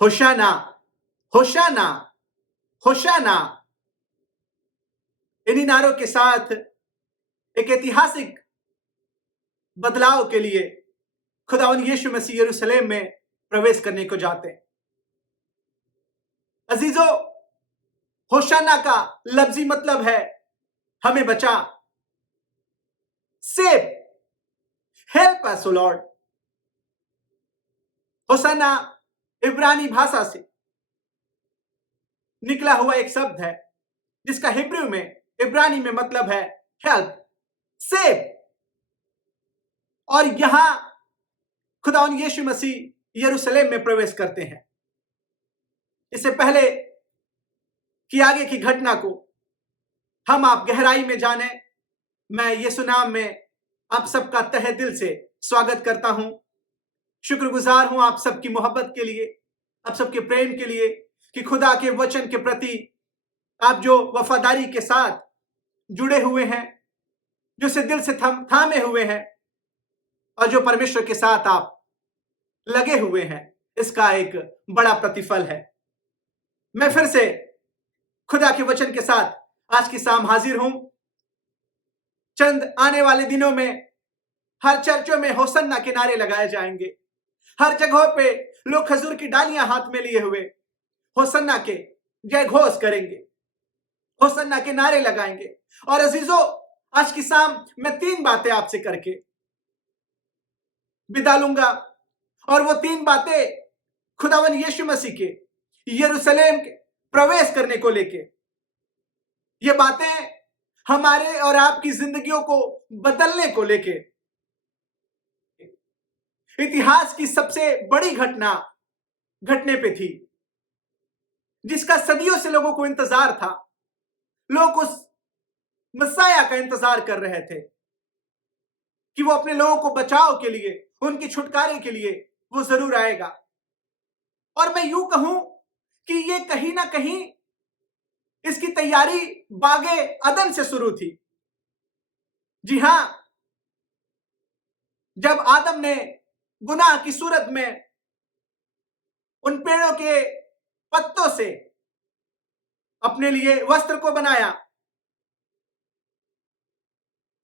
होशाना, होशाना, होशाना। इन्हीं नारों के साथ एक ऐतिहासिक बदलाव के लिए खुदावंद यीशु मसीह यरूशलेम में प्रवेश करने को जाते हैं। अजीजों, होशाना का लफ्जी मतलब है हमें बचा, सेव, हेल्प अस ओ लॉर्ड। होशाना इब्रानी भाषा से निकला हुआ एक शब्द है जिसका हिब्रू में, इब्रानी में मतलब है हेल्प, सेव। और यहां खुदावंद यीशु मसीह यरूशलेम में प्रवेश करते हैं। इससे पहले कि आगे की घटना को हम आप गहराई में जाने, मैं यीशु नाम में आप सबका तहे दिल से स्वागत करता हूं। शुक्रगुजार हूं आप सबकी मोहब्बत के लिए, आप सबके प्रेम के लिए कि खुदा के वचन के प्रति आप जो वफादारी के साथ जुड़े हुए हैं, जो से दिल से थामे हुए हैं और जो परमेश्वर के साथ आप लगे हुए हैं, इसका एक बड़ा प्रतिफल है। मैं फिर से खुदा के वचन के साथ आज की शाम हाजिर हूं। चंद आने वाले दिनों में हर चर्चों में होसन्ना के नारे लगाए जाएंगे। हर जगहों पे लोग खजूर की डालियां हाथ में लिए हुए होसन्ना के जय घोष करेंगे, होसन्ना के नारे लगाएंगे। और अजीजों, आज की शाम मैं 3 बातें आपसे करके विदा लूंगा, और वो 3 बातें खुदावंद यीशु मसीह के यरूशलेम के प्रवेश करने को लेके। ये बातें हमारे और आपकी जिंदगियों को बदलने को लेके, इतिहास की सबसे बड़ी घटना घटने पे थी जिसका सदियों से लोगों को इंतजार था। लोग उस मसाया का इंतजार कर रहे थे कि वो अपने लोगों को बचाव के लिए, उनकी छुटकारे के लिए वो जरूर आएगा। और मैं यूं कहूं कि ये कहीं ना कहीं इसकी तैयारी बागे अदन से शुरू थी। जी हां, जब आदम ने गुनाह की सूरत में उन पेड़ों के पत्तों से अपने लिए वस्त्र को बनाया,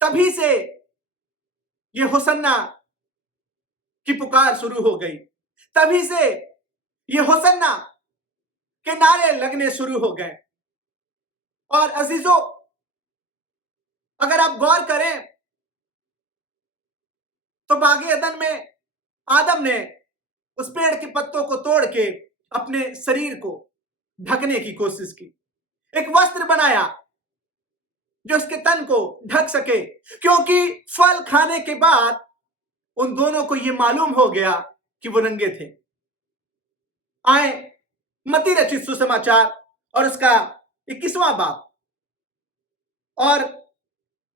तभी से ये होसन्ना की पुकार शुरू हो गई। तभी से ये होसन्ना के नारे लगने शुरू हो गए। और अजीजों, अगर आप गौर करें तो बागे अदन में आदम ने उस पेड़ के पत्तों को तोड़ के अपने शरीर को ढकने की कोशिश की, एक वस्त्र बनाया जो उसके तन को ढक सके, क्योंकि फल खाने के बाद उन दोनों को यह मालूम हो गया कि वो नंगे थे। आए मत्ती रचित सुसमाचार और उसका 21वां बाब, और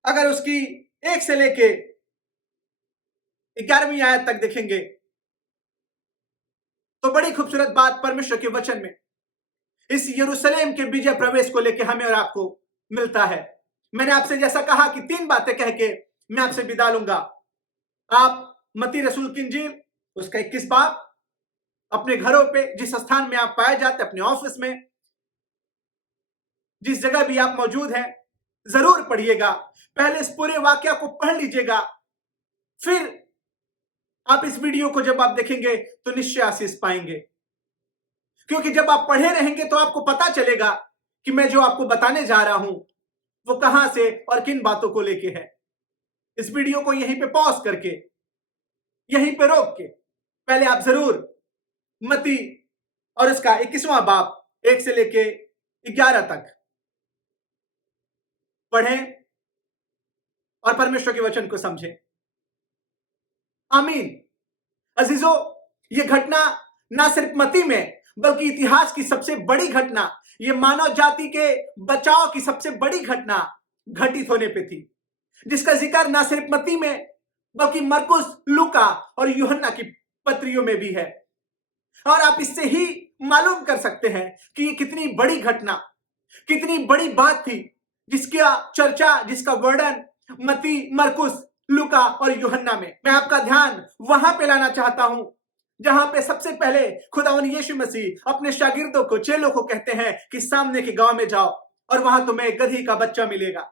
अगर उसकी 1 से लेके 11वीं आयत तक देखेंगे तो बड़ी खूबसूरत बात परमेश्वर के वचन में इस यरूशलेम के विजय प्रवेश को लेकर हमें और आपको मिलता है। मैंने आपसे जैसा कहा कि 3 बातें कह के मैं आपसे विदा लूंगा। आप मत्ती रसूल की इंजील उसका 21 बाब अपने घरों पे, जिस स्थान में आप पाए जाते, अपने ऑफिस में, जिस जगह भी आप मौजूद हैं, जरूर पढ़िएगा। पहले इस पूरे वाक्य को पढ़ लीजिएगा, फिर आप इस वीडियो को जब आप देखेंगे तो निश्चय आशीष पाएंगे। क्योंकि जब आप पढ़े रहेंगे तो आपको पता चलेगा कि मैं जो आपको बताने जा रहा हूं वो कहां से और किन बातों को लेके है। इस वीडियो को यहीं पे पॉज करके, यहीं पे रोक के पहले आप जरूर मत्ती और इसका 21वां बाब 1 से लेके 11 तक पढ़ें और परमेश्वर के वचन को समझें। आमीन। अजीजों, यह घटना ना सिर्फ मत्ती में बल्कि इतिहास की सबसे बड़ी घटना, यह मानव जाति के बचाव की सबसे बड़ी घटना घटित होने पे थी, जिसका जिक्र ना सिर्फ मत्ती में बल्कि मरकुस, लूका और यूहन्ना की पत्रियों में भी है। और आप इससे ही मालूम कर सकते हैं कि ये कितनी बड़ी घटना, कितनी बड़ी बात थी, जिसका चर्चा, जिसका वर्णन मत्ती, मरकुस, लूका और यूहन्ना में। मैं आपका ध्यान वहां पे लाना चाहता हूं जहां पे सबसे पहले खुदावन यीशु मसीह अपने शागिर्दों को, चेलों को कहते हैं कि सामने के गांव में जाओ और वहां तुम्हें गधी का बच्चा मिलेगा,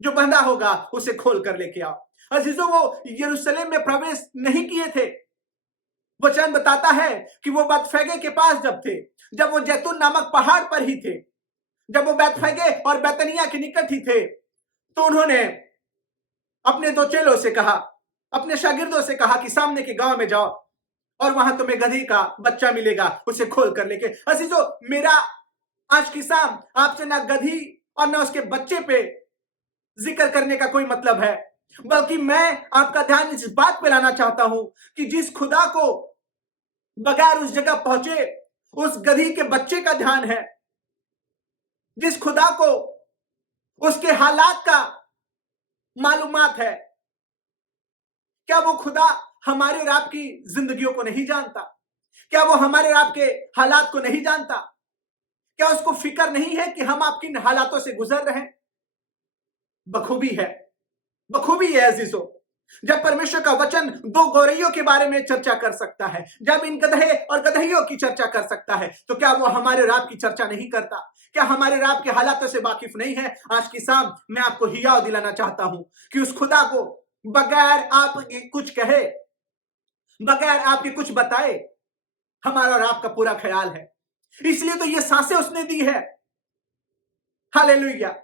जो बंधा होगा उसे खोल कर लेके आओ। अजीजों, वो यरूशलेम में प्रवेश नहीं किए थे। वचन बताता है कि वो बैतफगे के पास जब थे, जब वो जैतून नामक पहाड़ पर ही थे, जब वो बैतफगे और बैतनिया के निकट ही थे, तो उन्होंने अपने दो चेलों से कहा, अपने शागिर्दों से कहा कि सामने के गांव में जाओ और वहां तुम्हें गधी का बच्चा मिलेगा, उसे खोल कर लेके। अजीजों, मेरा आज की शाम आपसे ना गधी और ना उसके बच्चे पे जिक्र करने का कोई मतलब है, बल्कि मैं आपका ध्यान इस बात पे लाना चाहता हूं कि जिस खुदा को बगैर उस जगह पहुंचे उस गधी के बच्चे का ध्यान है, जिस खुदा को उसके हालात का मालूमात है, क्या वो खुदा हमारे और आपकी जिंदगियों को नहीं जानता? क्या वो हमारे और आपके हालात को नहीं जानता? क्या उसको फिक्र नहीं है कि हम आपकी इन हालातों से गुजर रहे हैं? बखूबी है, बखूबी है अजीजों। जब परमेश्वर का वचन दो गौरैयों के बारे में चर्चा कर सकता है, जब इन गधे और गधइयों की चर्चा कर सकता है, तो क्या वो हमारे रात की चर्चा नहीं करता? क्या हमारे रात के हालातों से वाकिफ नहीं है? आज की शाम मैं आपको हियाव दिलाना चाहता हूं कि उस खुदा को बगैर आप कुछ कहे, बगैर आपके कुछ बताए, हमारा और आपका पूरा ख्याल है। इसलिए तो ये सांसें उसने दी है, हालेलुया।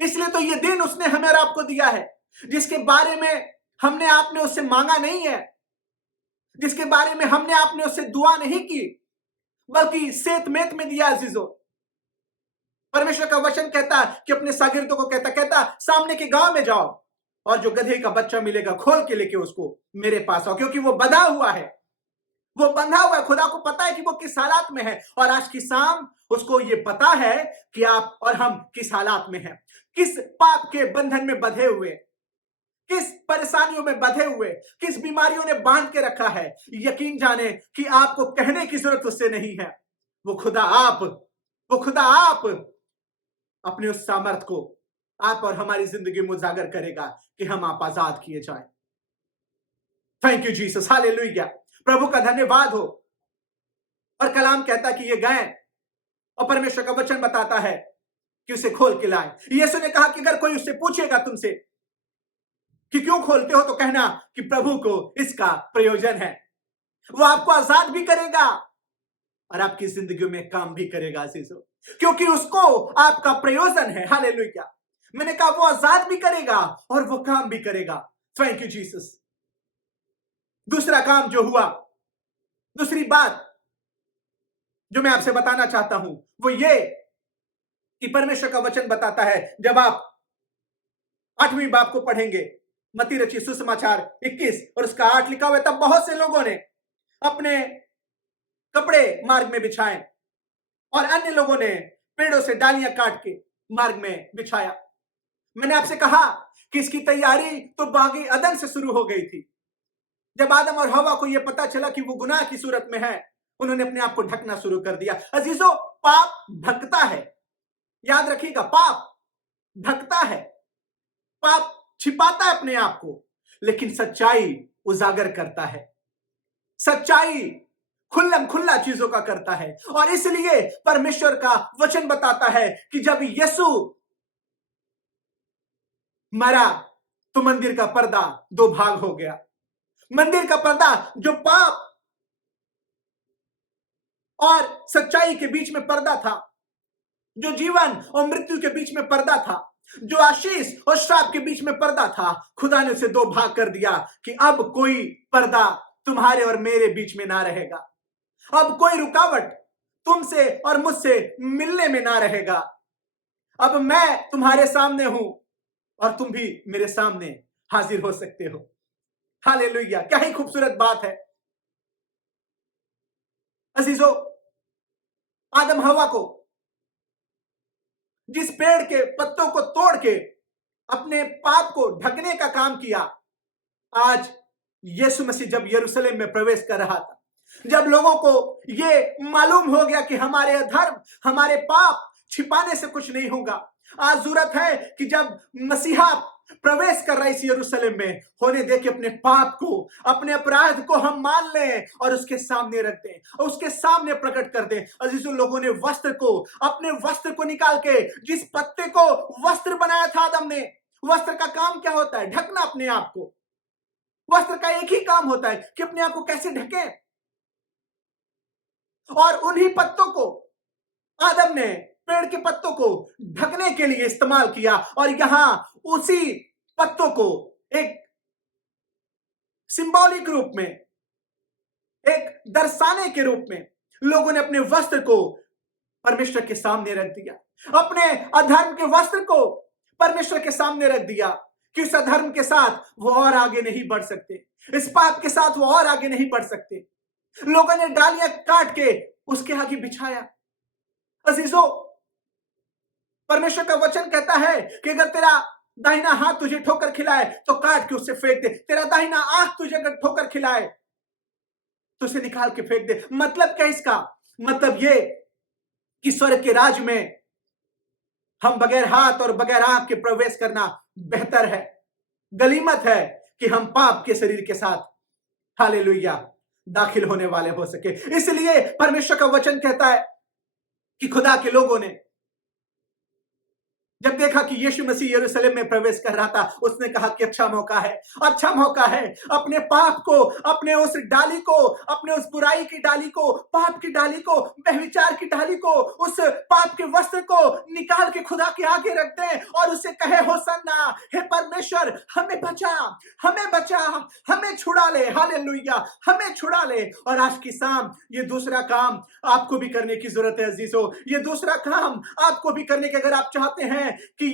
इसलिए तो ये दिन उसने हमें और आपको दिया है, जिसके बारे में हमने आपने उससे मांगा नहीं है, जिसके बारे में हमने आपने उससे दुआ नहीं की, बल्कि सेत मेत में दिया। अजीजों, परमेश्वर का वचन कहता कि अपने शागिर्दों को कहता सामने के गांव में जाओ और जो गधे का बच्चा मिलेगा खोल के लेके उसको मेरे पास आओ, क्योंकि वो बंधा हुआ है, वो बंधा हुआ है। खुदा को पता है कि वो किस हालात में है, और आज की शाम उसको ये पता है कि आप और हम किस हालात में हैं, किस पाप के बंधन में बंधे हुए, किस परेशानियों में बंधे हुए, किस बीमारियों ने बांध के रखा है। यकीन जाने कि आपको कहने की जरूरत उससे नहीं है। वो खुदा आप अपने उस सामर्थ को आप और हमारी जिंदगी में उजागर करेगा कि हम आप आजाद किए जाएं। Thank you Jesus, hallelujah. प्रभु का धन्यवाद हो। और कलाम कहता कि ये गए और परमेश्वर का वचन बताता है कि उसे खोल के लाए। यीशु ने कहा कि अगर कोई उससे पूछेगा तुमसे कि क्यों खोलते हो, तो कहना कि प्रभु को इसका प्रयोजन है। वो आपको आजाद भी करेगा और आपकी जिंदगी में काम भी करेगा अजीजों, क्योंकि उसको आपका प्रयोजन है। हालेलुया। मैंने कहा वो आजाद भी करेगा और वो काम भी करेगा। Thank you Jesus. दूसरा काम जो हुआ, दूसरी बात जो मैं आपसे बताना चाहता हूं वो ये कि परमेश्वर का वचन बताता है, जब आप 8वीं बाब को पढ़ेंगे, मत्ती रचित सुसमाचार 21 और उसका 8 लिखा हुआ है, तब बहुत से लोगों ने अपने कपड़े मार्ग में बिछाए और अन्य लोगों ने पेड़ों से डालियां काट के मार्ग में बिछाया। मैंने आपसे कहा कि इसकी तैयारी तो बागी अदन से शुरू हो गई थी। जब आदम और हवा को यह पता चला कि वो गुनाह की सूरत में है, उन्होंने अपने आप को ढकना शुरू कर दिया। अजीजों, पाप ढकता है, याद रखिएगा, पाप ढकता है, पाप छिपाता है अपने आप को, लेकिन सच्चाई उजागर करता है। सच्चाई खुल्लम खुल्ला चीजों का करता है। और इसलिए परमेश्वर का वचन बताता है कि जब यीशु मरा तो मंदिर का पर्दा 2 भाग हो गया। मंदिर का पर्दा जो पाप और सच्चाई के बीच में पर्दा था, जो जीवन और मृत्यु के बीच में पर्दा था, जो आशीष और श्राप के बीच में पर्दा था, खुदा ने उसे 2 भाग कर दिया कि अब कोई पर्दा तुम्हारे और मेरे बीच में ना रहेगा। अब कोई रुकावट तुमसे और मुझसे मिलने में ना रहेगा। अब मैं तुम्हारे सामने हूं और तुम भी मेरे सामने हाजिर हो सकते हो। हालेलुया, क्या ही खूबसूरत बात है अजीजों। आदम हवा को जिस पेड़ के पत्तों को तोड़ के अपने पाप को ढकने का काम किया, आज यीशु मसीह जब यरूशलेम में प्रवेश कर रहा था, जब लोगों को यह मालूम हो गया कि हमारे अधर्म, हमारे पाप छिपाने से कुछ नहीं होगा, आज जरूरत है कि जब मसीहा प्रवेश कर रहा है इस यरूशलेम में, होने दे कि अपने पाप को, अपने अपराध को हम मान लें और उसके सामने रख दें और उसके सामने प्रकट कर दें। अजीजों, लोगों ने वस्त्र को, अपने वस्त्र को निकाल के, जिस पत्ते को वस्त्र बनाया था आदम ने, वस्त्र का काम क्या होता है? ढकना अपने आप को। वस्त्र का एक ही काम होता है कि अपने आप को कैसे ढकें, और उन्हीं पत्तों को आदम ने पेड़ के पत्तों को ढकने के लिए इस्तेमाल किया। और यहां उसी पत्तों को एक सिंबॉलिक रूप में, एक दर्शाने के रूप में लोगों ने अपने वस्त्र को परमेश्वर के सामने रख दिया, अपने अधर्म के वस्त्र को परमेश्वर के सामने रख दिया कि इस अधर्म के साथ वो और आगे नहीं बढ़ सकते, इस पाप के साथ वो और आगे नहीं बढ़ सकते। लोगों ने डालियां काट के उसके आगे बिछाया। अजीजों, परमेश्वर का वचन कहता है कि अगर तेरा दाहिना हाथ तुझे ठोकर खिलाए तो काट के उससे फेंक दे, तेरा दाहिना आंख तुझे अगर ठोकर खिलाए तो उसे निकाल के फेंक दे। मतलब क्या इसका? मतलब ये कि स्वर्ग के राज में हम बगैर हाथ और बगैर आंख के प्रवेश करना बेहतर है। गनीमत है कि हम पाप के शरीर के साथ, हालेलुया, दाखिल होने वाले हो सके। इसलिए परमेश्वर का वचन कहता है कि खुदा के लोगों ने जब देखा कि यीशु मसीह यरूशलेम में प्रवेश कर रहा था, उसने कहा कि अच्छा मौका है, अच्छा मौका है अपने पाप को, अपने उस डाली को, अपने उस बुराई की डाली को, पाप की डाली को, व्यभिचार की डाली को, उस पाप के वस्त्र को निकाल के खुदा के आगे रख दे और उसे कहे, होसन्ना, हे परमेश्वर, हमें बचा, हमें बचा, हमें छुड़ा ले, हालेलुया, हमें छुड़ा ले। और आज की शाम ये दूसरा काम आपको भी करने की जरूरत है अजीजों, ये दूसरा काम आपको भी करने के, अगर आप चाहते हैं कि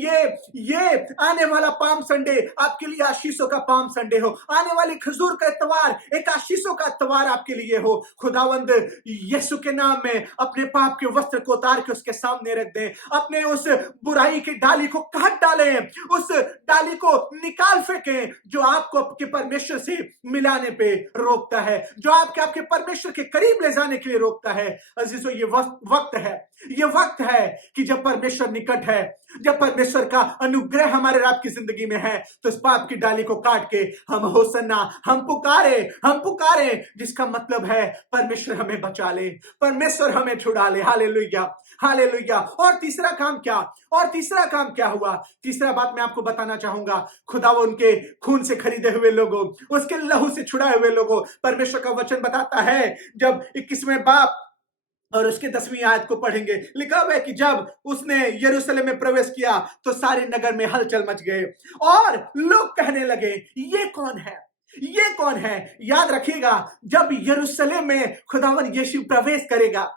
ये आने वाला पाम संडे आपके लिए आशीषों का पाम संडे हो, आने वाली खजूर का इतवार एक आशीषों का इतवार आपके लिए हो। खुदावंद यीशु के नाम में अपने पाप के वस्त्र को उतार के उसके सामने रख दें, अपने उस बुराई की डाली को काट डालें, उस डाली को निकाल फेंकें जो आपको आपके परमेश्वर से मिलाने पे रोकता है, जो आपके परमेश्वर के करीब ले जाने के लिए रोकता है। अजीजों, ये वक्त है, ये वक्त है कि जब परमेश्वर निकट है, जब परमेश्वर का अनुग्रह हमारे रात की जिंदगी में है, तो इस पाप की डाली को काट के हम होसन्ना, हम पुकारे, जिसका मतलब है परमेश्वर हमें बचा ले, परमेश्वर हमें छुड़ा ले। Hallelujah, hallelujah. और तीसरा काम क्या? और तीसरा काम क्या हुआ? तीसरा बात मैं आपको बताना चाहूंगा। खुदा वो उनके खून से खरीदे हुए लोगों, उसके लहू से छुड़ाए हुए लोगों, परमेश्वर का वचन बताता है, जब 21वें बाप और उसके 10वीं आयत को पढ़ेंगे, लिखा हुआ है कि जब उसने यरूशलेम में प्रवेश किया तो सारे नगर में हलचल मच गए और लोग कहने लगे, ये कौन है, ये कौन है? याद रखिएगा, जब यरूशलेम में खुदावन यीशु प्रवेश करेगा,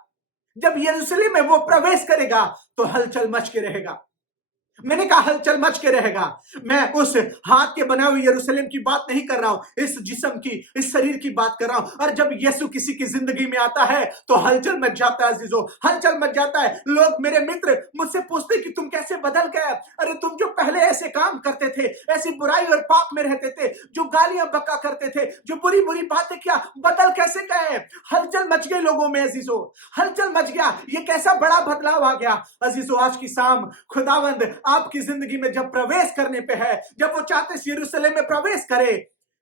जब यरूशलेम में वो प्रवेश करेगा तो हलचल मच के रहेगा। मैंने कहा हलचल मच के रहेगा। मैं उस हाथ के बना हुए यरूशलेम की बात नहीं कर रहा हूं, इस जिस्म की, इस शरीर की बात कर रहा हूं। और जब यीशु किसी की जिंदगी में आता है तो हलचल मच जाता है अजीजों, हलचल मच जाता है। लोग, मेरे मित्र मुझसे पूछते कि तुम कैसे बदल गए? अरे तुम जो पहले ऐसे काम करते थे, ऐसी बुराई और पाप में रहते थे, जो गालियां बका करते थे, जो बुरी बुरी बातें किया, बदल कैसे गए? हलचल मच गई लोगों में अजीजों, हलचल मच गया। ये कैसा बड़ा बदलाव आ गया अजीजों। आज की शाम खुदावंद आपकी जिंदगी में जब प्रवेश करने पे है, जब वो चाहते यरूशलेम में प्रवेश करे,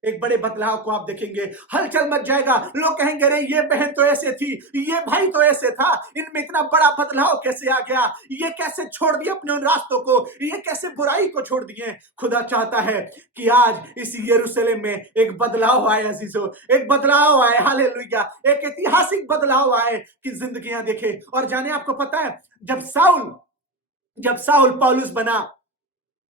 एक बड़े बदलाव को आप देखेंगे। हलचल मच जाएगा, लोग कहेंगे, अरे ये बहन तो ऐसे थी, ये भाई तो ऐसे था, इनमें इतना बड़ा बदलाव कैसे आ गया? ये कैसे छोड़ दिए अपने उन रास्तों को? ये कैसे बुराई को छोड़ दिए? खुदा चाहता है कि आज इस यरूशलेम में एक बदलाव आए अजीजों, एक बदलाव आए, हालेलुया, एक ऐतिहासिक बदलाव आए कि जिंदगियां देखे। और जाने, आपको पता है, जब साउल पौलुस बना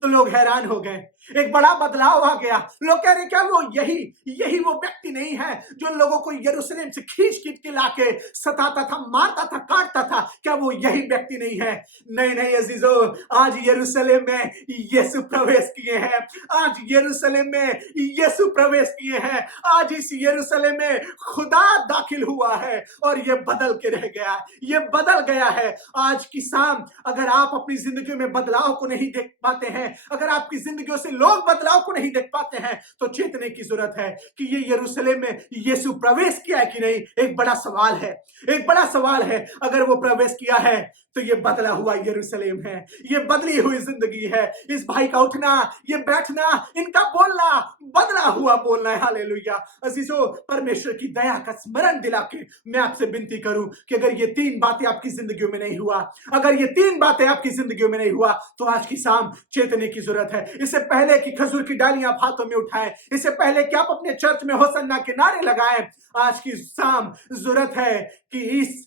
तो लोग हैरान हो गए, एक बड़ा बदलाव आ गया। लोग कह रहे, क्या वो यही वो व्यक्ति नहीं है जो लोगों को यरूशलेम से खींच के लाके सताता था, मारता था, काटता था? क्या वो यही व्यक्ति नहीं है? नहीं नहीं अजीजों, आज यरूशलेम में यीशु प्रवेश किए हैं, आज यरूशलेम में यीशु प्रवेश किए हैं, आज इस यरूशलेम में खुदा दाखिल हुआ है और ये बदल के रह गया, ये बदल गया है। आज की शाम अगर आप अपनी जिंदगी में बदलाव को नहीं देख पाते हैं, अगर आपकी जिंदगियों से लोग बदलाव को नहीं देख पाते हैं, तो चेतने की जरूरत है कि ये यरूशलेम में यीशु प्रवेश किया है कि नहीं। एक बड़ा सवाल है, एक बड़ा सवाल है। अगर वो प्रवेश किया है तो ये बदला हुआ यरूशलेम है, ये बदली हुई जिंदगी है। इस भाई का उठना, ये बैठना, इनका बोलना बदला हुआ बोलना है। हालेलुया। अजीजों, परमेश्वर की दया का स्मरण दिला के मैं आपसे विनती करूं कि अगर ये 3 बातें आपकी जिंदगी में नहीं हुआ, अगर ये 3 बातें आपकी जिंदगी में नहीं हुआ, तो आज की शाम चेतने की जरूरत है। इससे पहले कि खजूर की डालियां आप हाथों में उठाएं, इससे पहले कि आप अपने चर्च में होसन्ना के नारे लगाएं, आज की शाम जरूरत है कि इस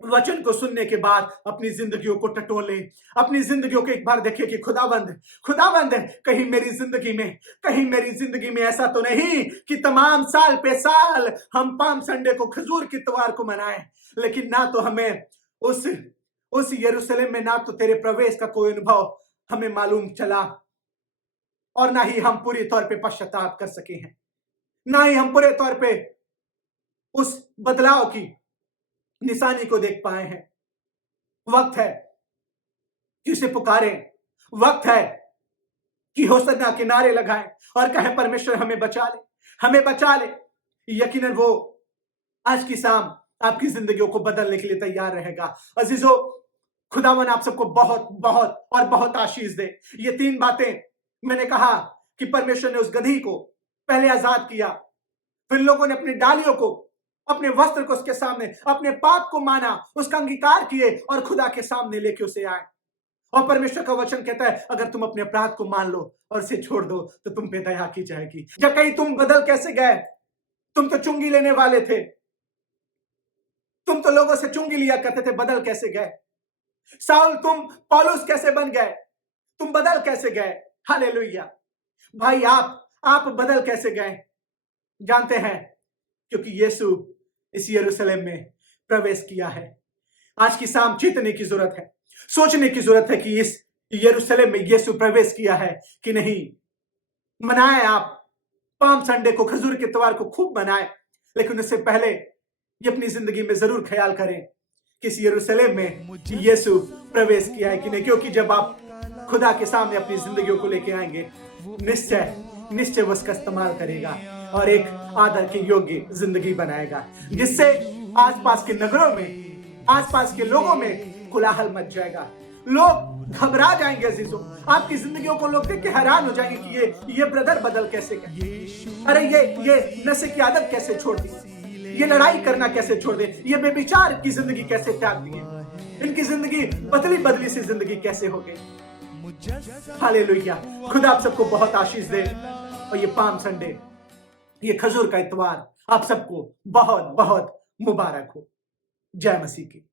वचन को सुनने के बाद अपनी जिंदगियों को टटोले, अपनी जिंदगियों को एक बार देखे कि खुदावंद कहीं मेरी जिंदगी में ऐसा तो नहीं कि तमाम साल पे साल हम पाम संडे को खजूर की त्योहार को मनाएं, लेकिन ना तो हमें उस यरूशलेम में ना तो तेरे प्रवेश का कोई अनुभव हमें मालूम चला, और ना ही हम पूरी तौर पे पश्चाताप कर सके हैं, ना ही हम पूरे तौर पे उस बदलाव की निशानी को देख पाए हैं। वक्त है कि उसे पुकारें, वक्त है कि होसन्ना के नारे लगाएं और कहें परमेश्वर हमें बचा ले। यकीनन वो आज की शाम आपकी जिंदगियों को बदलने के लिए तैयार रहेगा। अजीजों, खुदावन आप सबको बहुत बहुत और बहुत आशीष दे। ये 3 बातें मैंने कहा कि परमेश्वर ने उस गधी को पहले आजाद किया, फिर लोगों ने अपनी डालियों को, अपने वस्त्र को उसके सामने, अपने पाप को माना, उसका अंगीकार किए और खुदा के सामने लेके उसे आए। और परमेश्वर का वचन कहता है अगर तुम अपने अपराध को मान लो और इसे छोड़ दो तो तुम पे दया की जाएगी। या कहीं तुम बदल कैसे गए? तुम तो चुंगी लेने वाले थे, तुम तो लोगों से चुंगी लिया करते थे, बदल कैसे गए? साउल, तुम पौलुस कैसे बन गए? तुम बदल कैसे गए? हालेलुया। भाई, आप बदल कैसे गए? जानते हैं, क्योंकि यीशु इस यरूशलेम में प्रवेश किया है। आज की शाम चेतने की जरूरत है, सोचने की जरूरत है कि इस यरूशलेम में यीशु प्रवेश किया है कि नहीं। मनाएं आप पाम संडे को, खजूर के त्योहार को खूब मनाएं, लेकिन उससे पहले ये अपनी जिंदगी में जरूर ख्याल करें कि इस यरूशलेम में यीशु प्रवेश किया है कि नहीं। क्योंकि जब आप खुदा के सामने अपनी जिंदगियों को लेके आएंगे, निश्चय वो उसका इस्तेमाल करेगा और एक आदर के योग्य जिंदगी बनाएगा, जिससे आसपास के नगरों में, आसपास के लोगों में कोलाहल मच जाएगा। लोग घबरा जाएंगे अजीजों, आपकी जिंदगियों को लोग देख के हैरान हो जाएंगे कि ये ब्रदर बदल कैसे गए? अरे ये नशे की आदत कैसे छोड़ दी? ये लड़ाई करना कैसे छोड़ दे? ये बेविचार की जिंदगी कैसे त्याग दी? इनकी जिंदगी बदली सी जिंदगी कैसे हो गई? हालेलुया। खुदा आप सबको बहुत आशीष दे। और ये पाम संडे, ये खजूर का इतवार आप सबको बहुत बहुत मुबारक हो। जय मसीह की।